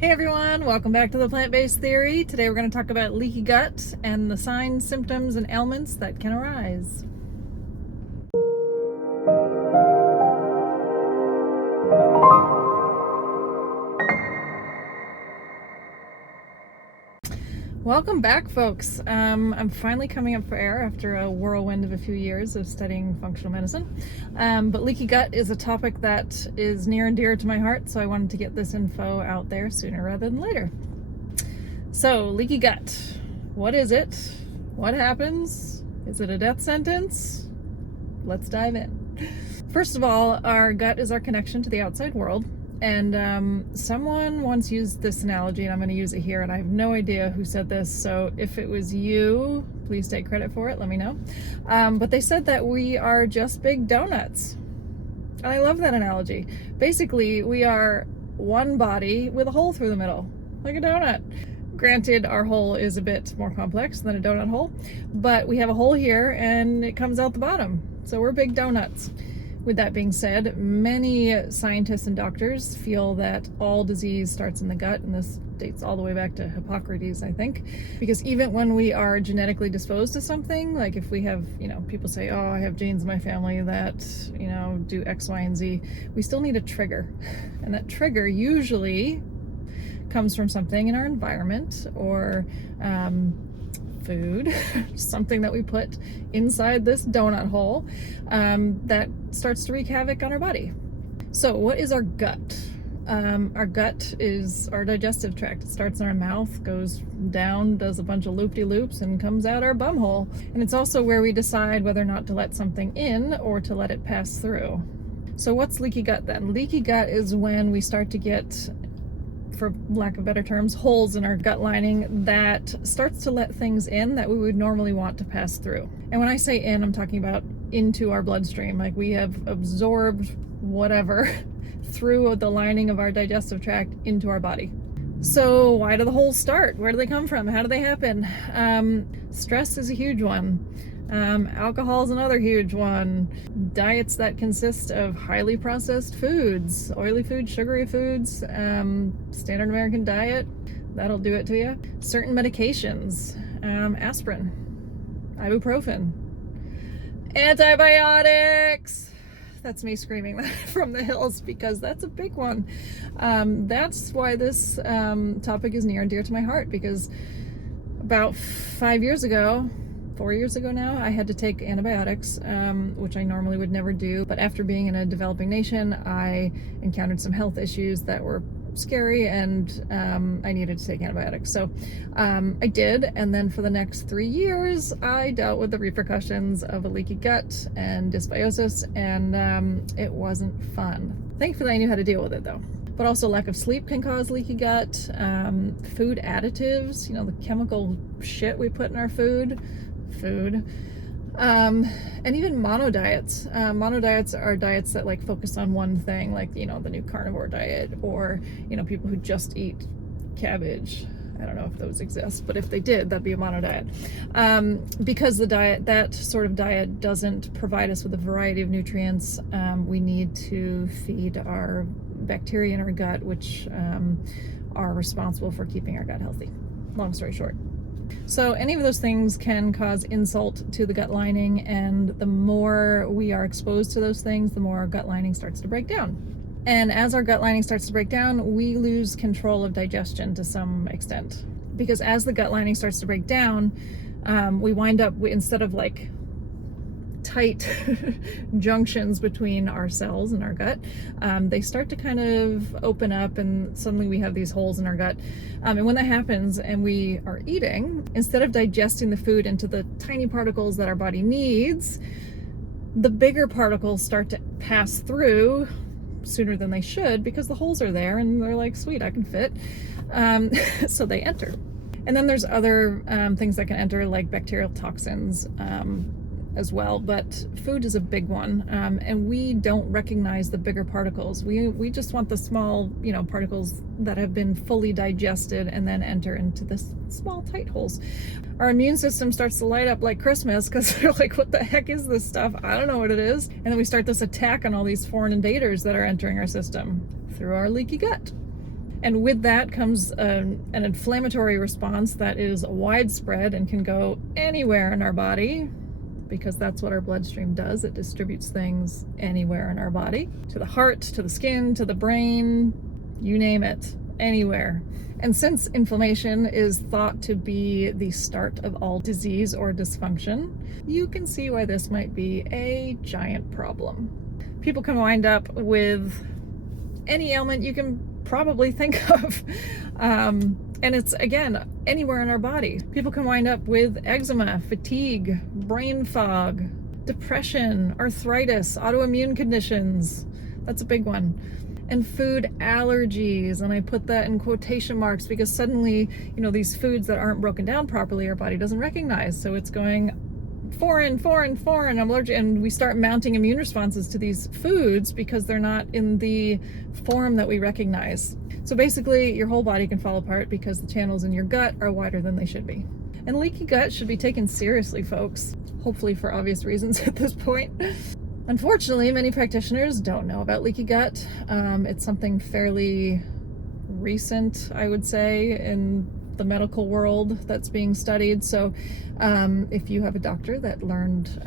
Hey everyone, welcome back to the Plant-Based Theory. Today we're going to talk about leaky gut and the signs, symptoms, and ailments that can arise. Welcome back, folks. I'm finally coming up for air after a whirlwind of a few years of studying functional medicine. But leaky gut is a topic that is near and dear to my heart, so I wanted to get this info out there sooner rather than later. So, leaky gut. What is it? What happens? Is it a death sentence? Let's dive in. First of all, our gut is our connection to the outside world. And someone once used this analogy, and I'm going to use it here, and I have no idea who said this, so if it was you, please take credit for it, let me know. But they said that we are just big donuts. And I love that analogy. Basically, we are one body with a hole through the middle, like a donut. Granted, our hole is a bit more complex than a donut hole, but we have a hole here and it comes out the bottom. So we're big donuts. With that being said, many scientists and doctors feel that all disease starts in the gut, and this dates all the way back to Hippocrates, I think, because even when we are genetically disposed to something, like if we have, people say, oh, I have genes in my family that, do X, Y, and Z, we still need a trigger. And that trigger usually comes from something in our environment or food, something that we put inside this donut hole that starts to wreak havoc on our body. So what is our gut? Our gut is our digestive tract. It starts in our mouth, goes down, does a bunch of loop-de-loops, and comes out our bum hole. And it's also where we decide whether or not to let something in or to let it pass through. So what's leaky gut then? Leaky gut is when we start to get, for lack of better terms, holes in our gut lining that starts to let things in that we would normally want to pass through. And when I say in, I'm talking about into our bloodstream, like we have absorbed whatever through the lining of our digestive tract into our body. So why do the holes start? Where do they come from? How do they happen? Stress is a huge one. Alcohol is another huge one. Diets that consist of highly processed foods, oily foods, sugary foods, standard American diet, that'll do it to you. Certain medications, aspirin, ibuprofen, antibiotics. That's me screaming that from the hills because that's a big one. That's why this topic is near and dear to my heart, because about 4 years ago now, I had to take antibiotics, which I normally would never do. But after being in a developing nation, I encountered some health issues that were scary, and I needed to take antibiotics. So I did, and then for the next 3 years, I dealt with the repercussions of a leaky gut and dysbiosis, and it wasn't fun. Thankfully, I knew how to deal with it, though. But also lack of sleep can cause leaky gut. Food additives, the chemical shit we put in our food, and even mono diets. Mono diets are diets that focus on one thing, like the new carnivore diet, or people who just eat cabbage. I don't know if those exist, but if they did, that'd be a mono diet. Because that sort of diet doesn't provide us with a variety of nutrients, we need to feed our bacteria in our gut, which are responsible for keeping our gut healthy. Long story short. So any of those things can cause insult to the gut lining, and the more we are exposed to those things, the more our gut lining starts to break down. And as our gut lining starts to break down, we lose control of digestion to some extent. Because as the gut lining starts to break down, we wind up, instead of tight junctions between our cells and our gut, they start to kind of open up, and suddenly we have these holes in our gut. And when that happens and we are eating, instead of digesting the food into the tiny particles that our body needs, the bigger particles start to pass through sooner than they should, because the holes are there and they're like, sweet, I can fit. So they enter. And then there's other things that can enter, like bacterial toxins, as well, but food is a big one, and we don't recognize the bigger particles. We just want the small, particles that have been fully digested and then enter into this small tight holes. Our immune system starts to light up like Christmas, because they're like, what the heck is this stuff? I don't know what it is. And then we start this attack on all these foreign invaders that are entering our system through our leaky gut. And with that comes an inflammatory response that is widespread and can go anywhere in our body, because that's what our bloodstream does. It distributes things anywhere in our body, to the heart, to the skin, to the brain, you name it, anywhere. And since inflammation is thought to be the start of all disease or dysfunction, you can see why this might be a giant problem. People can wind up with any ailment you can probably think of. And it's, again, anywhere in our body. People can wind up with eczema, fatigue, brain fog, depression, arthritis, autoimmune conditions. That's a big one. And food allergies, and I put that in quotation marks because suddenly, these foods that aren't broken down properly, our body doesn't recognize. So it's going foreign, I'm allergic, and we start mounting immune responses to these foods because they're not in the form that we recognize. So basically, your whole body can fall apart because the channels in your gut are wider than they should be. And leaky gut should be taken seriously, folks. Hopefully for obvious reasons at this point. Unfortunately, many practitioners don't know about leaky gut. It's something fairly recent, I would say, in the medical world that's being studied. So if you have a doctor that learned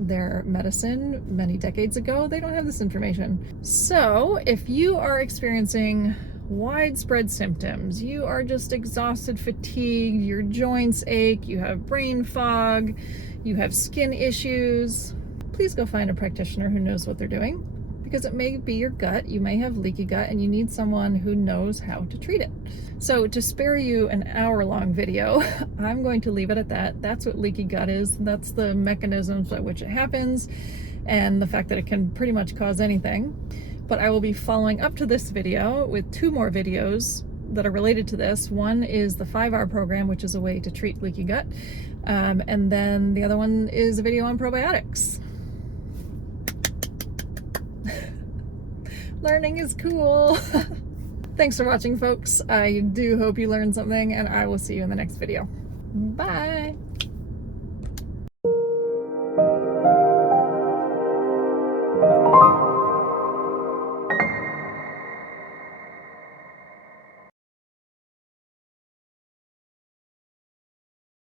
their medicine many decades ago, they don't have this information. So if you are experiencing widespread symptoms, you are just exhausted, fatigued, your joints ache, you have brain fog, you have skin issues, please go find a practitioner who knows what they're doing, because it may be your gut. You may have leaky gut and you need someone who knows how to treat it. So to spare you an hour-long video, I'm going to leave it at that. That's what leaky gut is. That's the mechanisms by which it happens and the fact that it can pretty much cause anything. But I will be following up to this video with 2 more videos that are related to this. One is the 5-hour program, which is a way to treat leaky gut. And then the other one is a video on probiotics. Learning is cool. Thanks for watching, folks. I do hope you learned something, and I will see you in the next video. Bye.